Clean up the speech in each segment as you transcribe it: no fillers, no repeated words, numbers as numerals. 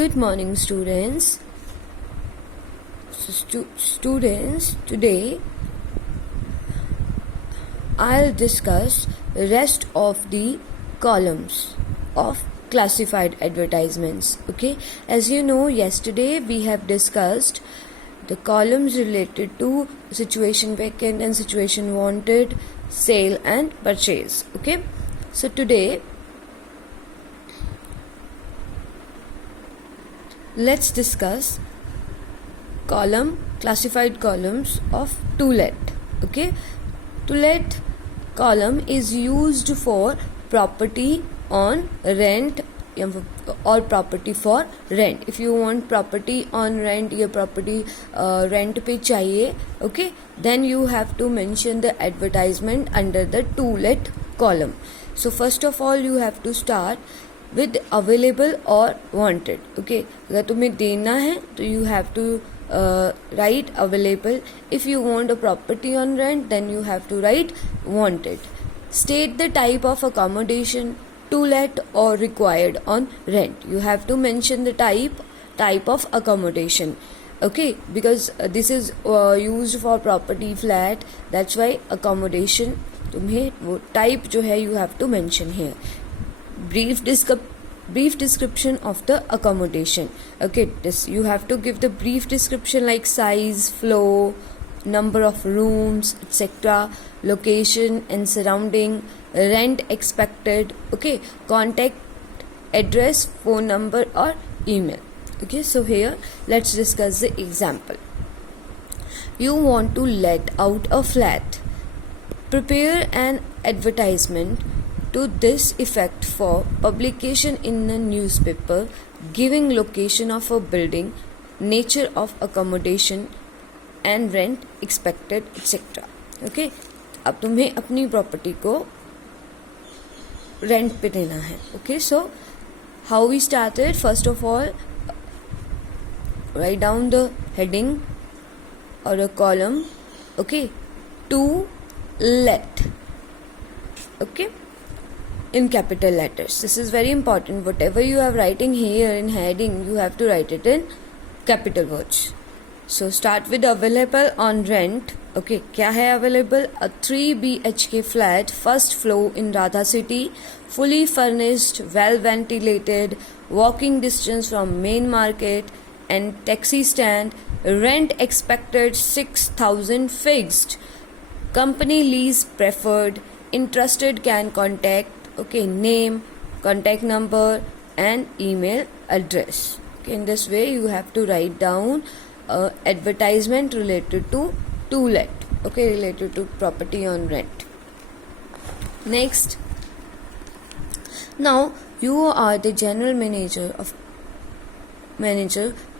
Good morning, students. Students, today I'll discuss the rest of the columns of classified advertisements. Okay, as you know, yesterday we have discussed the columns related to situation vacant and situation wanted, sale and purchase. Okay, so today let's discuss classified columns of to let. Okay, to let column is used for property on rent or property for rent. If you want property on rent या property rent पे चाहिए, okay, then you have to mention the advertisement under the to let column. So first of all you have to start with available or wanted. Okay, अगर तुम्हें देना है तो you have to write available. If you want a property on rent, then you have to write wanted. State the type of accommodation to let or required on rent. You have to mention the type of accommodation. Okay, because this is used for property flat, that's why accommodation तुम्हें वो type जो है you have to mention here. Brief description of the accommodation. Okay, this you have to give the brief description like size, flow, number of rooms, etc., location and surrounding, rent expected, okay, contact address, phone number or email. Okay, so here let's discuss the example. You want to let out a flat. Prepare an advertisement to this effect for publication in a newspaper, giving location of a building, nature of accommodation and rent expected, etc. Okay, अब तुम्हें अपनी property को rent पे देना है. Okay, so how we started? First of all, write down the heading or a column. Okay, to let. Okay, in capital letters. This is very important. Whatever you are writing here in heading, you have to write it in capital words. So start with available on rent. Okay, क्या है available? A 3 BHK flat, first floor in Radha City, fully furnished, well ventilated, walking distance from main market and taxi stand. Rent expected 6,000 fixed. Company lease preferred. Interested can contact. Okay, name, contact number and email address. Okay, in this way you have to write down advertisement related to let. Okay, related to property on rent. Next, now you are the general manager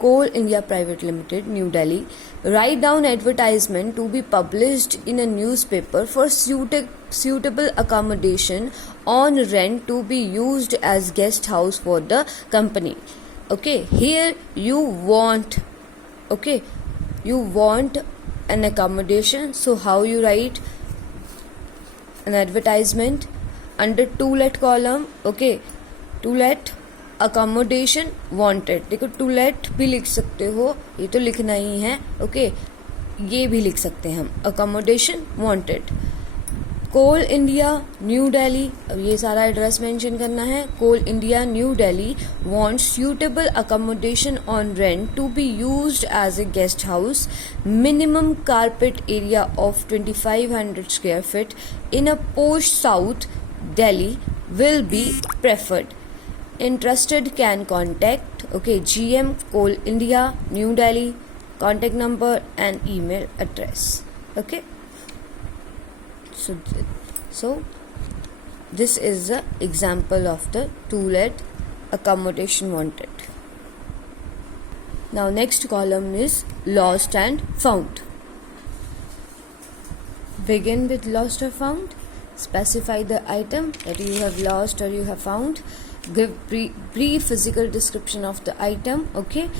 Coal India Private Limited, New Delhi. Write down advertisement to be published in a newspaper for suitable accommodation on rent to be used as guest house for the company. Okay, here you want an accommodation. So how you write an advertisement under to let column? Okay, to let accommodation wanted. देखो to let भी लिख सकते हो, ये तो लिखना ही है. Okay, ये भी लिख सकते हैं हम accommodation wanted. Coal India New Delhi, अब ये सारा एड्रेस मेंशन करना है. Coal India New Delhi wants suitable accommodation on rent to be used as a guest house. Minimum carpet area of 2500 square feet in a posh South Delhi will be preferred. Interested can contact. Okay, GM Coal India New Delhi, contact number and email address. Okay, so this is the example of the to let accommodation wanted. Now next column is lost and found. Begin with lost or found. Specify the item that you have lost or you have found. Give brief physical description of the item. Okay,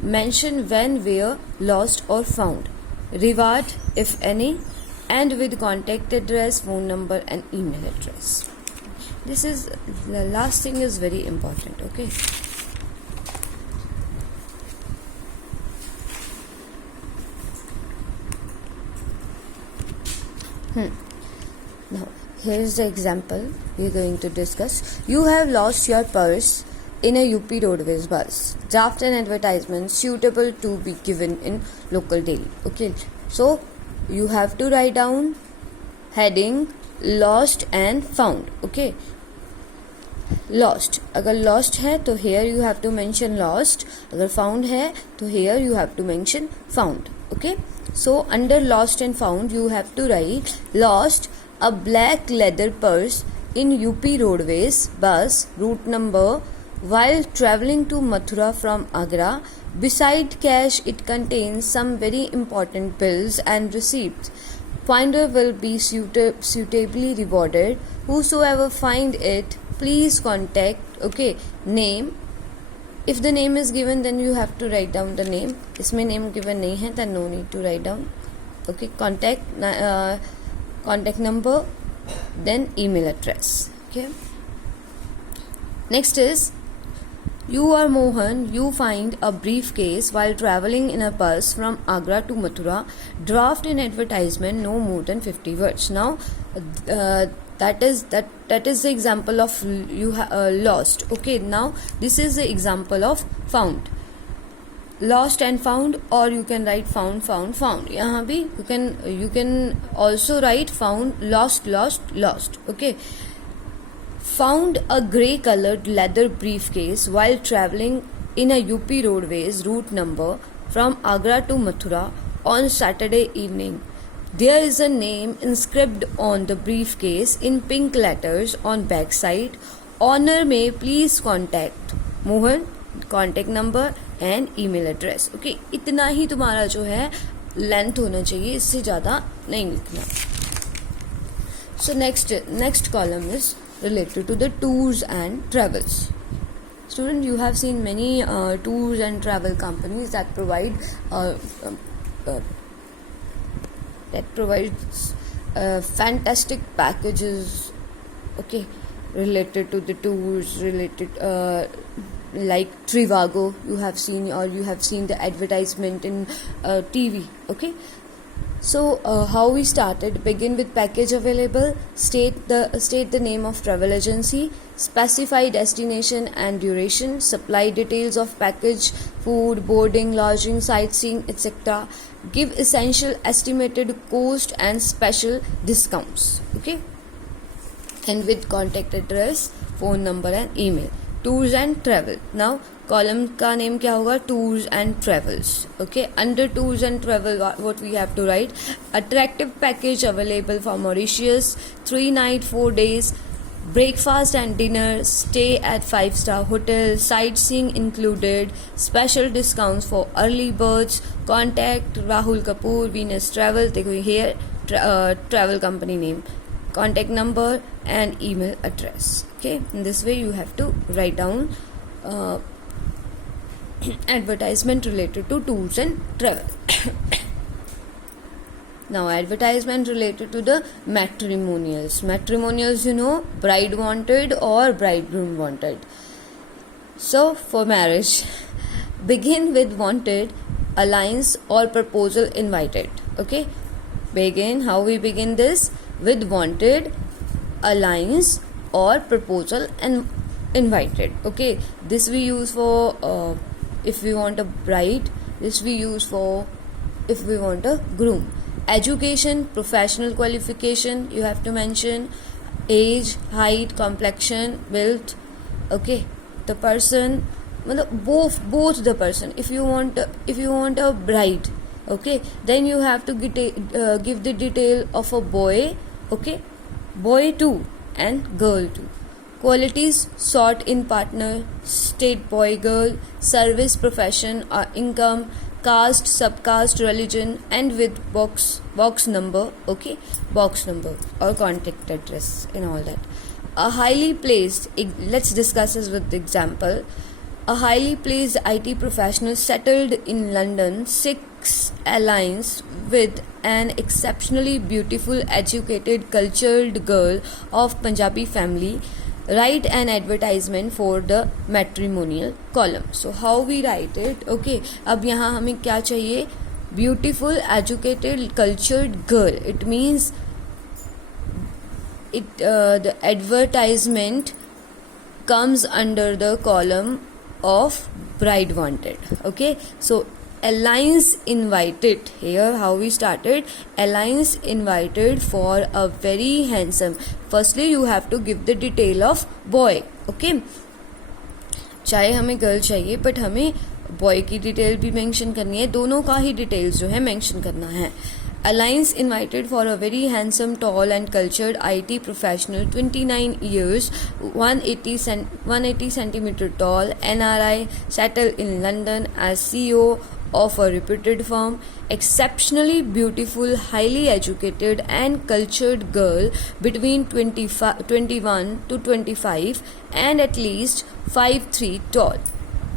mention when, where lost or found. Reward if any, and with contact address, phone number and email address. This is the last thing is very important. Okay, Now, here is the example we are going to discuss. You have lost your purse in a UP Roadways bus. Draft an advertisement suitable to be given in local daily. Okay, so you have to write down heading lost and found. Okay, lost, अगर lost है तो here you have to mention lost, अगर found है तो here you have to mention found. Okay, so under lost and found you have to write lost a black leather purse in UP Roadways bus route number while travelling to Mathura from Agra. Beside cash it contains some very important bills and receipts. Finder will be suitably rewarded. Whosoever find it, please contact. Okay, name. If the name is given, then you have to write down the name. इसमें name given नहीं है, then no need to write down. Okay, contact number, then email address. Okay. Next is, you are Mohan. You find a briefcase while traveling in a bus from Agra to Mathura. Draft an advertisement no more than 50 words. Now, that is the example of you lost. Okay, now this is the example of found. Lost and found, or you can write found. यहाँ भी you can also write found, lost. Okay. Found a grey colored leather briefcase while travelling in a UP Roadways route number from Agra to Mathura on Saturday evening. There is a name inscribed on the briefcase in pink letters on backside. Owner may please contact Mohan, contact number and email address. Okay, इतना ही तुम्हारा जो है length होना चाहिए, इससे ज़्यादा नहीं लिखना. So next column is related to the tours and travels. Student, you have seen many tours and travel companies that provides fantastic packages. Okay, related to the tours, like Trivago. You have seen the advertisement in TV. Okay. So how we started? Begin with package available. State the name of travel agency. Specify destination and duration. Supply details of package, food, boarding, lodging, sightseeing, etc. Give essential estimated cost and special discounts. Okay. And with contact address, phone number and email. Tours and travel. Now column का name क्या होगा? Tours and travels. Okay, under tours and travel, what we have to write? Attractive package available for Mauritius, 3 nights 4 days, breakfast and dinner, stay at 5-star hotel, sightseeing included, special discounts for early birds. Contact Rahul Kapoor, Venus Travel. देखो here travel company name, contact number and email address. Okay, in this way you have to write down advertisement related to tours and travel. Now advertisement related to the matrimonials. Matrimonials, you know, bride wanted or bridegroom wanted. So for marriage, begin with wanted, alliance or proposal invited. Okay, how we begin this? With wanted, alliance or proposal and invited. Okay, this we use for if we want a bride. This we use for if we want a groom. Education, professional qualification, you have to mention age, height, complexion, build. Okay, the person, both the person. If you want a bride, okay, then you have to give the detail of a boy. Okay, boy too and girl too. Qualities sought in partner, state boy girl, service, profession or income, caste, subcaste, religion, and with box number. Okay, box number or contact address and all that. A highly placed, let's discuss this with the example. A highly placed IT professional settled in London, seeks alliance with an exceptionally beautiful, educated, cultured girl of Punjabi family. Write an advertisement for the matrimonial column. So how we write it? Okay, अब यहाँ हमें क्या चाहिए? Beautiful, educated, cultured girl. It means the advertisement comes under the column of bride wanted. Okay, so Alliance invited, here how we started, Alliance invited for a very handsome, firstly you have to give the detail of boy. Okay, चाहे हमें girl चाहिए but हमें boy की detail भी mention करनी है, दोनों का ही डिटेल्स जो है मेंशन करना है. Alliance invited for a very handsome, tall and cultured IT professional, 29 years, 180 centimeter tall, NRI, settled in London as CEO of a reputed firm, exceptionally beautiful, highly educated and cultured girl between 21 to 25 and at least 5'3" tall.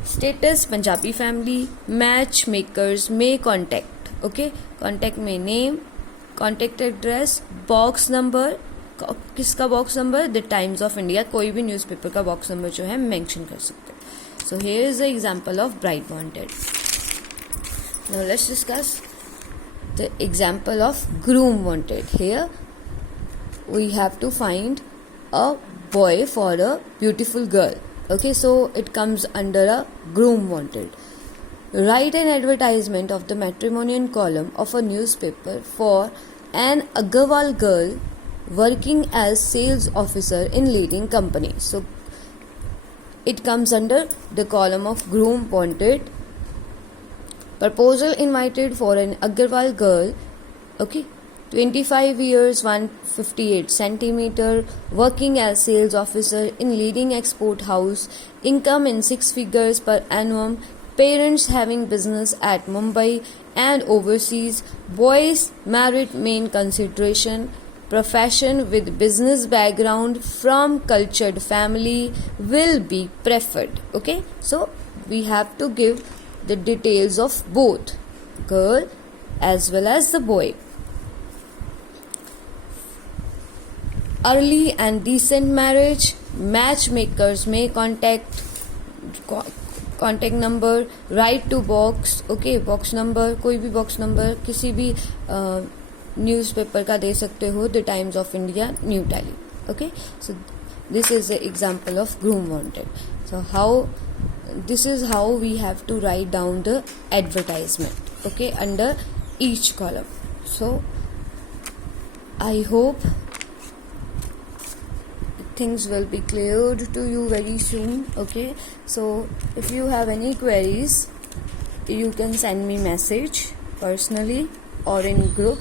Status Punjabi family, matchmakers may contact. Okay, contact में name, contact address, box number, किसका box number, the Times of India, कोई भी newspaper का box number जो है mention कर सकते हैं. So here is the example of bride wanted. Now let's discuss the example of groom wanted. Here we have to find a boy for a beautiful girl. Okay, so it comes under a groom wanted. Write an advertisement of the matrimonial column of a newspaper for an Agarwal girl working as sales officer in leading company. So it comes under the column of groom wanted. Proposal invited for an Agarwal girl, okay, 25 years, 158 centimeter, working as sales officer in leading export house, income in 6 figures per annum, parents having business at Mumbai and overseas, boys married main consideration, profession with business background from cultured family will be preferred. Okay, so we have to give the details of both girl as well as the boy. Early and decent marriage, matchmakers may contact number, write to box. Okay, box number, कोई भी box number किसी भी newspaper का दे सकते हो, the Times of India, New Delhi. Okay, so this is the example of groom wanted. So this is how we have to write down the advertisement, okay, under each column. So I hope things will be cleared to you very soon. Okay, so if you have any queries, you can send me message personally or in group.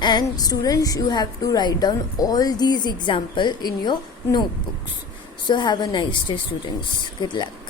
And students, you have to write down all these examples in your notebooks. So have a nice day, students. Good luck.